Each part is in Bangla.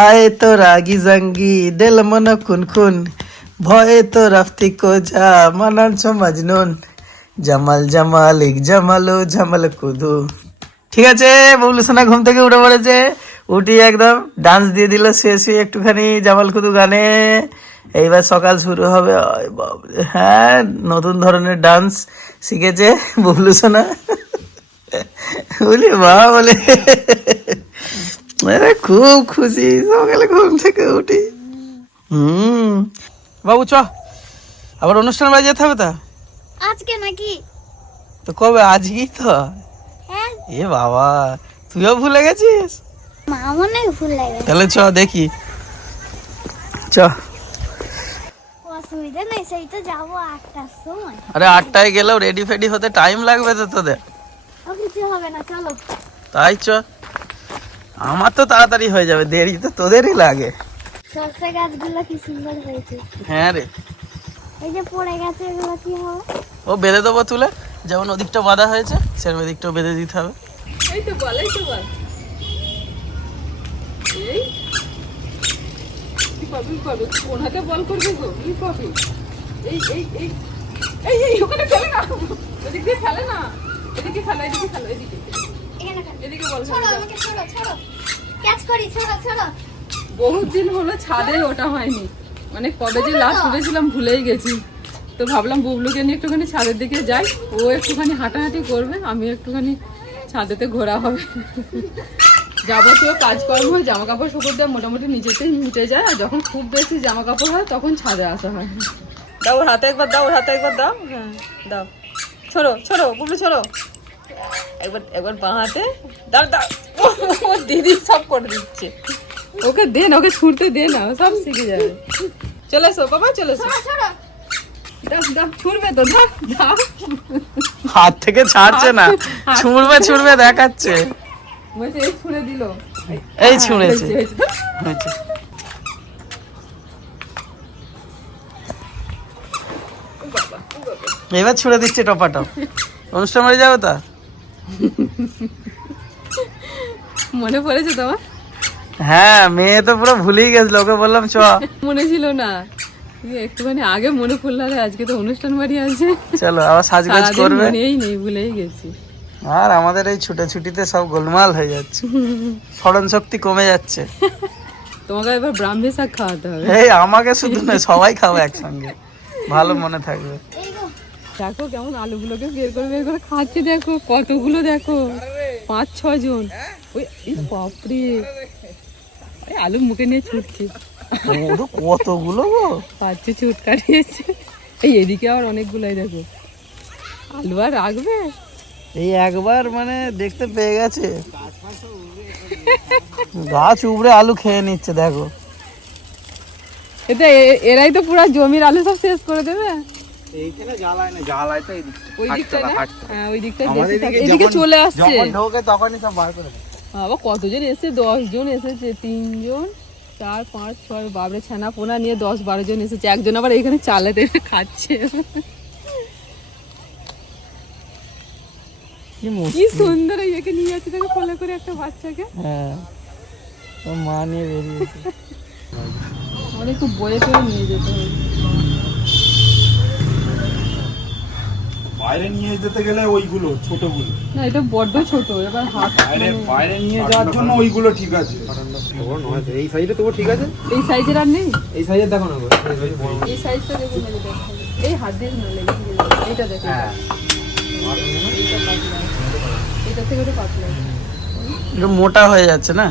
আয় তো রাগি জাঙ্গি, দিল মন খুন খুন ভয়ে তো রাফতি কো যা মানানছ মাজনুন জামাল জামাল এক জামালো জামাল কুদু। ঠিক আছে, ববলু সোনা ঘুম থেকে উঠে পড়েছে। উঠি একদম ডান্স দিয়ে দিল শেষে একটুখানি জামাল কুদু গানে। এইবার সকাল শুরু হবে হ্যাঁ নতুন ধরনের ডান্স শিখেছে ববলু সোনা। বলি, মা, বলে। খুব খুশি সকালে ঘুম থেকে উঠি। হুম। বাবু চ। আবার অনুষ্ঠান বাড়ি যেতে হবে তা? আজকে নাকি? তো কবে? আজকেই তো। হ্যাঁ। এ বাবা তুইও ভুলে গেছিস? মা তাহলে চ দেখি। চ। অসুবিধা নেই সেই তো যাব আটটার সময়। আরে আটটায় গেলেও রেডি ফেডি হতে টাইম লাগবে তো তোদের। কিছু হবে না চলো। তাই চ। আমার তো তাড়াতাড়ি হয়ে যাবে দেরি তো তোদেরই লাগে। সরষে গাছগুলো কি সুন্দর হয়েছে? হ্যাঁ রে। এই যে পড়ে গেছে এগুলো কি হবে? ও বেঁধে দেবো তুলে যেমন ওদিকটা বাঁধা হয়েছে সেরকম ওদিকটাও বেঁধে দিতে হবে। এই তো বল এই তো বল। এই? পাবি পাবি কোন হাতে বল করবে গো? কি পাবি এই এই এই এই এই ওখানে ফেলে না। এদিক ফেলে না। এদিকে ফেলো এদিকে ফেলো। এদিকে বল ছড়ো আমাকে ছড়ো ছড়ো। ক্যাচ করি ছড়ো ছড়ো। বহুত দিন হলো ছাদে ওটা হয়নি। মানে কবে যে লাস্ট উঠেছিলাম ভুলেই গেছি। তো ভাবলাম বুবলুকে নিয়ে একটুখানি ছাদের দিকে যাই। ও একটুখানি হাঁটাহাঁটি করবে আমি একটুখানি ছাদেতে ঘোরা হবে। যাবতীয় কাজকর্ম জামা কাপড় শুকর দেওয়া মোটামুটি নিচেতেই মিটে যায়। আর যখন খুব বেশি জামা কাপড় হয় তখন ছাদে আসা হয়। দাও ওর হাতে একবার দাও ওর হাতে একবার দাও। হ্যাঁ দাও। ছোড়ো ছোড়ো বুবলু ছোড়ো। একবার একবার বাঁ হাতে। দিদি সব করে দিচ্ছে। ওকে দে না ওকে ছুটতে দে না সব শিখে যাবে। চলে এসো বাবা চলে এসো। হাত থেকে ছাড়ছে না। ছুঁড়বে ছুঁড়বে দেখাচ্ছে। এই ছুঁড়ে দিল। এই ছুঁড়েছে। এবার ছুড়ে দিচ্ছে টপাটপ। অনুষ্ঠান বাড়ি যাবে তা? মনে পড়েছে তোমার? হ্যাঁ মেয়ে তো পুরো ভুলেই গেছিল ওকে বললাম চ। মনে ছিল না। একটুখানি আগে মনে পড়ল আরে আজকে তো অনুষ্ঠান বাড়ি আছে। চলো আবার সাজগোজ করবে। মনেই নেই ভুলেই গেছি। আর আমাদের এই ছুটে ছুটিতে সব গোলমাল হয়ে যাচ্ছে। স্মরণ শক্তি কমে যাচ্ছে। তোমাকে এবার ব্রাহ্মী শাক খাওয়াতে হবে। এই আমাকে শুধু নয় সবাই খাব একসঙ্গে। ভালো মনে থাকবে। দেখো কেমন আলুগুলোকে বের করে বের করে খাচ্ছে দেখো কতগুলো দেখো পাঁচ ছয় জন। ওই এই বাপরে। আলু মুখে নিয়ে ছুটছে। কতগুলো গো? পাচ্ছে ছুট কাটিয়েছে। এই এদিকে আবার অনেকগুলোই দেখো। আলু আর রাখবে? এই একবার মানে দেখতে পেয়ে গেছে। গাছ উপড়ে আলু খেয়ে নিচ্ছে দেখো। এতে এ- এরাই তো পুরো জমির আলু সব শেষ করে দেবে? এইখানে জ্বালায় না জ্বালায় তো ওই না? হ্যাঁ ওই দিকটায় বেশি থাকে। এদিকে এদিকে চলে আসছে। যখন ঢোকে তখনই সব বার করে বাবা কতজন এসে দশ জন এসেছে তিনজন চার পাঁচ ছয় বাবরে ছানা পোনা নিয়ে দশ বারো জন এসেছে। একজন আবার এখানে চালাতে খাচ্ছে। কি সুন্দর একে নিয়ে যাচ্ছে দেখো কোলে করে একটা বাচ্চাকে। হ্যাঁ মা নিয়ে বেরিয়েছে একটু বয়ে করে নিয়ে যেতে হবে। বাইরে নিয়ে যেতে গেলে ওইগুলো ছোটগুলো। না এটা বড্ড ছোট এবার হাত বাইরে বাইরে নিয়ে যাওয়ার জন্য ওইগুলো ঠিক আছে। তো, এই সাইজে তবুও ঠিক আছে? এই সাইজের আর নেই? এই সাইজের দেখো না এই সাইজটা দেখুন এই এই হাত দিয়ে না দেখো হ্যাঁ। এটা থেকে একটু পাতলা। একটু মোটা হয়ে যাচ্ছে না?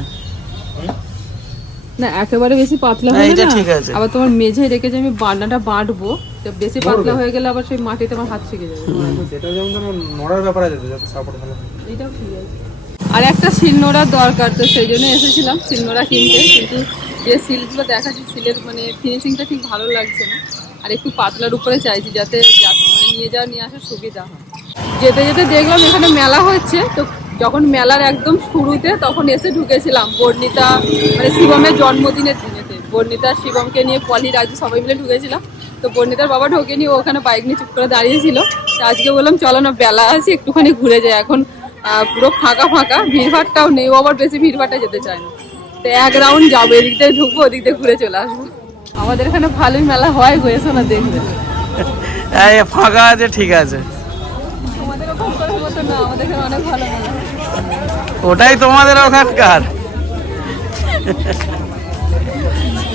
না একেবারে বেশি পাতলা হ্যাঁ, না? ঠিক আছে। আবার তোমার মেঝে রেখে যে আমি বান্নাটা বাঁটবো তো বেশি পাতলা হয়ে গেলে আবার সেই মাটিতে আমার হাত শিখে যাবে। সেটা যেমন ধরো নড়ার ব্যাপার আছে যাতে সাপোর্ট ভালো। ঠিক আছে। আর একটা শিলনোড়ার দরকার তো সেই জন্য এসেছিলাম শিলনোড়া কিনতে। কিন্তু যে সিলগুলো দেখাচ্ছি সিলের মানে ফিনিশিংটা ঠিক ভালো লাগছে না। আর একটু পাতলার উপরে চাইছি যাতে মানে নিয়ে যাওয়া নিয়ে আসার সুবিধা হয়। যেতে যেতে দেখলাম এখানে মেলা হচ্ছে। তো যখন মেলার একদম শুরুতে তখন এসে ঢুকেছিলাম। বর্ণিতা মানে শিবমের জন্মদিনের দিনেতে। বর্ণিতা শিবমকে নিয়ে পলি রাজু সবাই মিলে ঢুকেছিলাম। তো বর্ণিতার বাবা ঢোকেনি ও ওখানে বাইক নিয়ে চুপ করে দাঁড়িয়েছিল। তো আজকে বললাম চলো না বেলা আছে একটুখানি ঘুরে যায় এখন পুরো ফাঁকা ফাঁকা ভিড়ভাড়টাও নেই ও আবার বেশি ভিড়ভাড়টা যেতে চায় না। তো এক রাউন্ড যাব এদিক দিয়ে ঢুকবো ওদিক দিয়ে ঘুরে চলে আসব। আমাদের এখানে ভালোই মেলা হয় এসো না দেখবে। ফাঁকা আছে ঠিক আছে। ওটাই তোমাদের ওখানকার।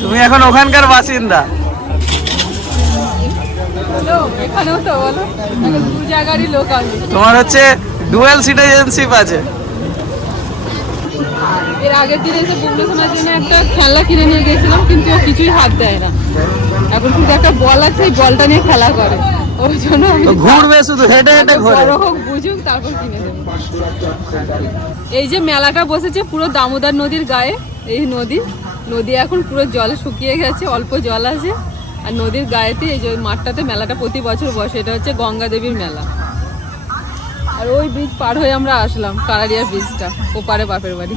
তুমি এখন ওখানকার বাসিন্দা। এখানেও তো বলো। দু জায়গারই লোক আমি তোমার হচ্ছে ডুয়েল সিটিজেনশিপ আছে। এর আগের দিনে এসে বুবলু সোনার জন্য একটা খেলনা কিনে নিয়ে গেছিলাম কিন্তু ও কিছুই হাত দেয় না। এখন শুধু একটা বল আছে এই বলটা নিয়ে খেলা করে। ওর জন্য আমি ঘুরবে শুধু হেঁটে হেঁটে ঘুরে। বড় হোক বুঝুক তারপর কিনে দেবো এই যে মেলাটা বসেছে পুরো দামোদর নদীর গায়ে এই নদী। নদী এখন পুরো জল শুকিয়ে গেছে অল্প জল আছে। আর নদীর গায়েতে এই যে ওই মাঠটাতে মেলাটা প্রতি বছর বসে এটা হচ্ছে গঙ্গা দেবীর মেলা। আর ওই ব্রিজ পার হয়ে আমরা আসলাম কারারিয়া ব্রিজটা ওপারে বাপের বাড়ি।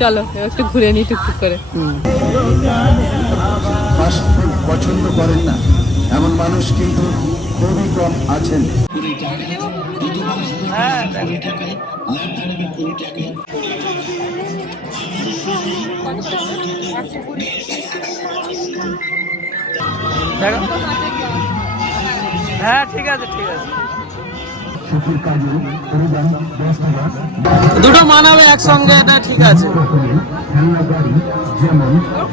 চলো একটু ঘুরে নিই টুকটুক করে। পছন্দ করেন না এমন মানুষ কিন্তু খুবই কম আছেন। দেখো। হ্যাঁ ঠিক আছে ঠিক আছে। দুটো মানাবে একসঙ্গে এটা ঠিক আছে।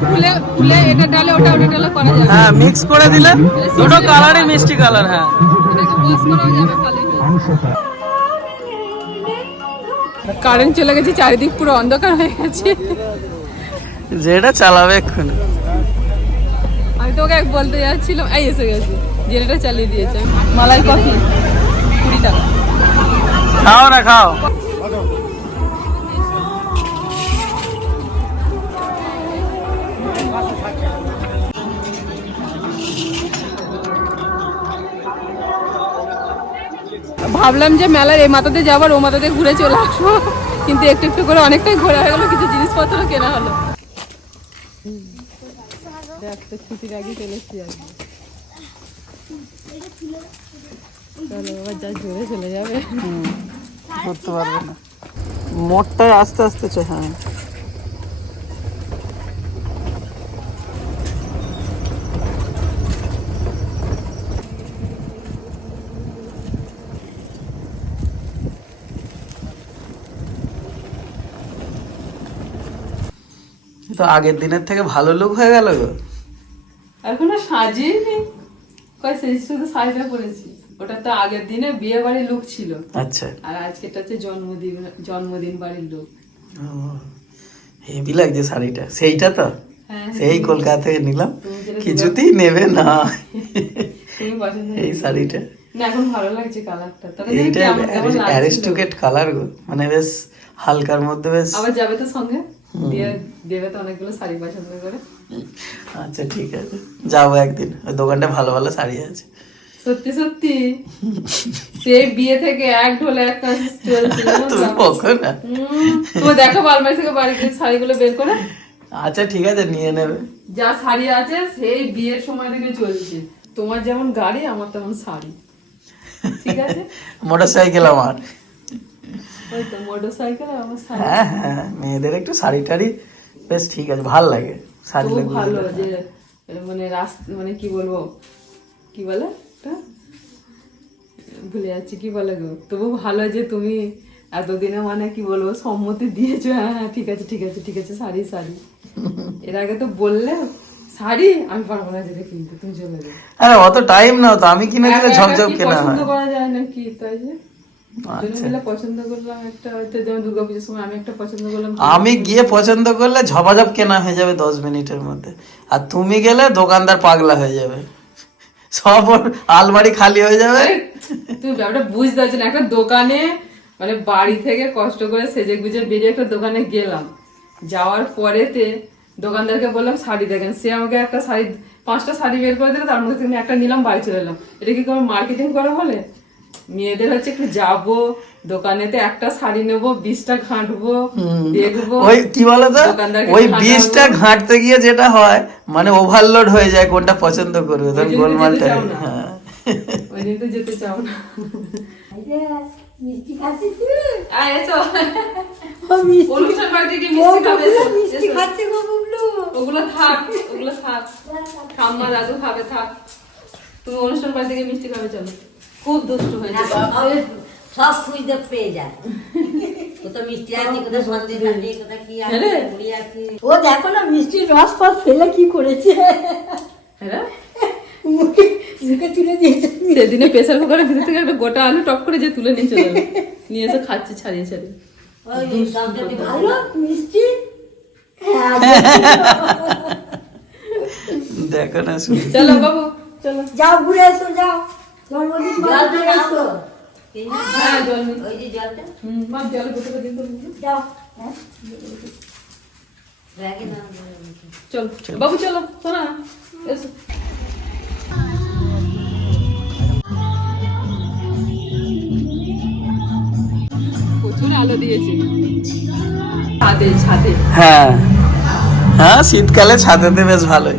খুলে খুলে এটা ডালে ওটা ওটা ডালে করা যাবে। হ্যাঁ মিক্স করে দিলে দুটো কালারই মিষ্টি কালার হ্যাঁ। কারেন্ট চলে গেছে চারিদিক পুরো অন্ধকার হয়ে গেছে। যেটা চালাবে এক্ষুনি। তোকে এক বলতে যাচ্ছিলাম এই এসে গেছে জেনারেটর চালিয়ে দিয়েছে। মালাই কফি কুড়ি টাকা। খাও না খাও। ভাবলাম যে মেলার এই মাথাতে যাবার ও মাথাতে ঘুরে চলে আসব। কিন্তু একটু একটু করে অনেকটাই ঘোরা হয়ে গেলো কিছু জিনিসপত্র কেনা হলো। একটা ছুটির আগে চলে এসছি আর কি। চলো এবার যা জোরে চলে যাবে করতে পারবে না মোটটায় আস্তে আস্তে চে হ্যাঁ তো আগের দিনের থেকে ভালো লুক হয়ে গেল গো এখনও কয় সেই শুধু শাড়িটা পরেছি ওটা তো আগের দিনে বিয়ে বাড়ির লুক ছিল। আচ্ছা। আর আজকেটা হচ্ছে জন্মদিন জন্মদিন বাড়ির লোক। হেভি লাগছে শাড়িটা। সেইটা তো? হ্যাঁ সেই কলকাতা থেকে নিলাম। কিছুতেই নেবে না। এই শাড়িটা। না এখন ভালো লাগছে কালারটা। মানে বেশ হালকার মধ্যে বেশ আবার যাবে তো সঙ্গে? দিয়ে দেবে তো অনেকগুলো শাড়ি পছন্দ করে। আচ্ছা ঠিক আছে। যাব একদিন। ওই দোকানটা ভালো ভালো শাড়ি আছে। সত্যি সত্যি? সেই বিয়ে থেকে এক ঢোলে এক কাজ না। তো দেখো আলমারি থেকে বাড়িতে শাড়িগুলো বের করে। আচ্ছা ঠিক আছে নিয়ে নেবে। যা শাড়ি আছে সেই বিয়ের সময় থেকে চলছে। তোমার যেমন গাড়ি আমার তেমন শাড়ি। ঠিক আছে? মোটর সাইকেল আমার ওই তো মোটর সাইকেল আর আমার শাড়ি হ্যাঁ হ্যাঁ মেয়েদের একটু শাড়ি টাড়ি বেশ ঠিক আছে ভালো লাগে শাড়ি ভালো যে মানে রাস্তা মানে কি বলব কি বলে ভুলে যাচ্ছি কি বলে গো? তবু ভালো যে তুমি এতদিনে মানে কি বলব সম্মতি দিয়েছ। হ্যাঁ হ্যাঁ ঠিক আছে ঠিক আছে ঠিক আছে শাড়ি শাড়ি। এর আগে তো বললে শাড়ি আমি পারব না যেতে কিনতে তুমি চলে যাও। আরে অত টাইম নাও তো আমি কিনে দিলে ঝকঝক কেনা পছন্দ করা যায় না কি তাই যে? আমি একটা পছন্দ করলাম আমি গিয়ে পছন্দ করলে ঝপাঝপ কেনা হয়ে যাবে দশ মিনিটের মধ্যে। আর তুমি গেলে দোকানদার পাগলা হয়ে যাবে। সব আলমারি খালি হয়ে যাবে। তুমি ব্যাপারটা বুঝতে পারছ না। একটা দোকানে মানে বাড়ি থেকে কষ্ট করে সেজে গুজে বেরিয়ে একটা দোকানে গেলাম। যাওয়ার পরেতে দোকানদারকে বললাম শাড়ি দেখেন। সে আমাকে একটা শাড়ি পাঁচটা শাড়ি বের করে দিল তার মধ্যে থেকে একটা নিলাম বাড়ি চলে এলাম। এটা কি কোনো মার্কেটিং করা বলে মেয়েদের হচ্ছে একটু যাব দোকানেতে একটা শাড়ি নেব বিশটা ঘাঁটবো দেখব। ওই কি বলতো? ওই। বীজটা ঘাঁটতে গিয়ে যেটা হয় মানে ওভারলোড হয়ে যায় কোনটা পছন্দ করবে তখন গোলমালটা। হ্যাঁ। ওই জন্য তো যেতে চাও না। আয় এসো। অনুষ্ঠান মিষ্টি খাবে। ওগুলো থাক ওগুলো থাক। ঠাম্মা দাদু খাবে থাক। তুমি অনুষ্ঠান বাড়ি থেকে মিষ্টি খাবে চলো। খুব দুষ্টু হয়েছে। সব খুঁজতে পেয়ে যায়। হ্যাঁ ও দেখো না মিষ্টির রস ফস ফেলে কি করেছে। হ্যাঁ মুখে মুখে তুলে দিয়েছে। সেদিনে প্রেসার কুকারের ভিতর থেকে একটা গোটা আলু টপ করে যে তুলে নিয়ে চলে নিয়ে এসে খাচ্ছে ছাড়িয়ে ছাড়িয়ে। ওই ভালো? মিষ্টি? হ্যাঁ। দেখো না শুনি। চলো বাবু চলো। যাও ঘুরে এসো যাও। জন্মদিন জল পালন তো করে নাও এসো। তো। এই যে হ্যাঁ জল। ওই যে জলটা। হুম, মা জল বোতলে দিন তো যাও হ্যাঁ। চলো বাবু চলো শোনা এসো। আলো দিয়েছে। ছাদে ছাদে। হ্যাঁ। হ্যাঁ শীতকালে ছাদেতে বেশ ভালোই।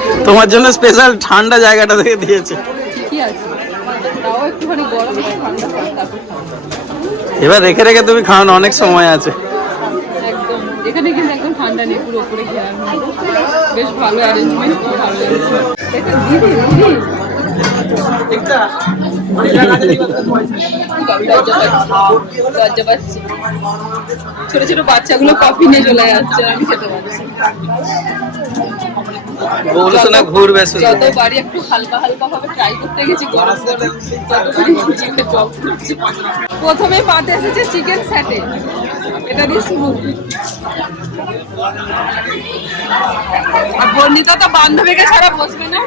তোমার জন্য স্পেশাল ঠান্ডা জায়গাটা থেকে দিয়েছে। এবার রেখে রেখে তুমি খাওয়ানো অনেক সময় আছে। একদম এখানে কিন্তু একদম ঠান্ডা নেই পুরো উপরে বেশ ভালো অ্যারেঞ্জমেন্ট ভালো লেগেছে। দেখো দিদি দিদি। লজ্জা পাচ্ছি লজ্জা পাচ্ছি ছোট ছোট বাচ্চাগুলো কফি নিয়ে চলে যাচ্ছে আমি খেতে পারছি বলছো না ঘুরবে শুধু। যত বাড়ি একটু হালকা হালকা ভাবে ট্রাই করতে গেছি গরম গরম ততবারই জিভে জল পড়ছে। প্রথমে পাতে এসেছে চিকেন স্যাটে এটা দিয়ে শুরু। আর বর্ণিতা তো বান্ধবীকে ছাড়া বসবে না।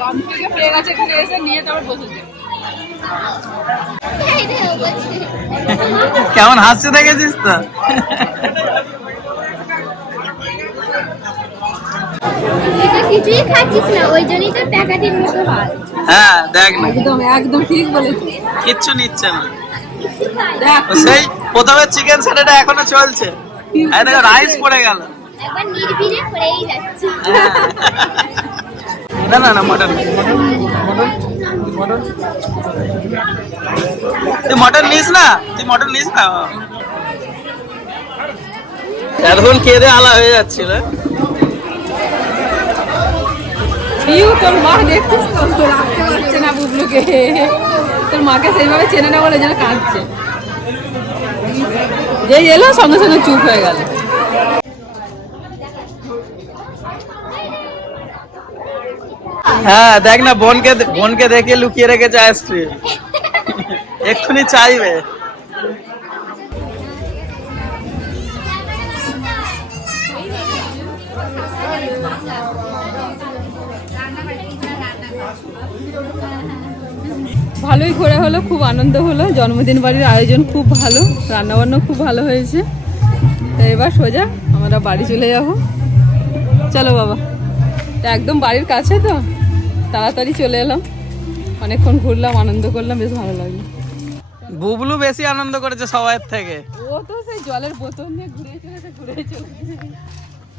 বান্ধবীকে পেয়ে গেছে এখানে এসে নিয়ে তারপর বসেছে। কেমন হাসছে দেখেছিস তো? এটা কিছুই খাচ্ছিস না ওই জন্যই তো প্যাকেটের মতো হয়। হ্যাঁ দেখ না। একদম একদম ঠিক বলেছিস। কিচ্ছু নিচ্ছে না। দেখ। সেই প্রথমে চিকেন স্যালাডটা এখনও চলছে। এই দেখো রাইস পড়ে গেল। একবার নির্বিড়ে করেই যাচ্ছে। হ্যাঁ। না না না মটন? তুই মটন নিস না? তুই মটন নিস না? এতক্ষণ কেঁদে আলা হয়ে যাচ্ছিল। পিউ তোর মা দেখছিস তো? রাখতে পারছে না বুবলুকে। তোর মাকে সেইভাবে চেনে না বলে যেন কাঁদছে। যেই এলো, সঙ্গে সঙ্গে চুপ হয়ে গেল। হ্যাঁ দেখ না, বোনকে বোনকে দেখে লুকিয়ে রেখেছে আইসক্রিম এক্ষুনি চাইবে। ভালোই ঘোরা হলো খুব আনন্দ হলো। জন্মদিন বাড়ির আয়োজন খুব ভালো রান্নাবান্না খুব ভালো হয়েছে। এবার সোজা আমরা বাড়ি চলে যাব। চলো বাবা একদম বাড়ির কাছে তো তাড়াতাড়ি চলে এলাম। অনেকক্ষণ ঘুরলাম আনন্দ করলাম বেশ ভালো লাগল। বুবলু বেশি আনন্দ করেছে সবাই থেকে। ও তো সেই জলের বোতল নিয়ে ঘুরে চলেছে ঘুরে চলেছে।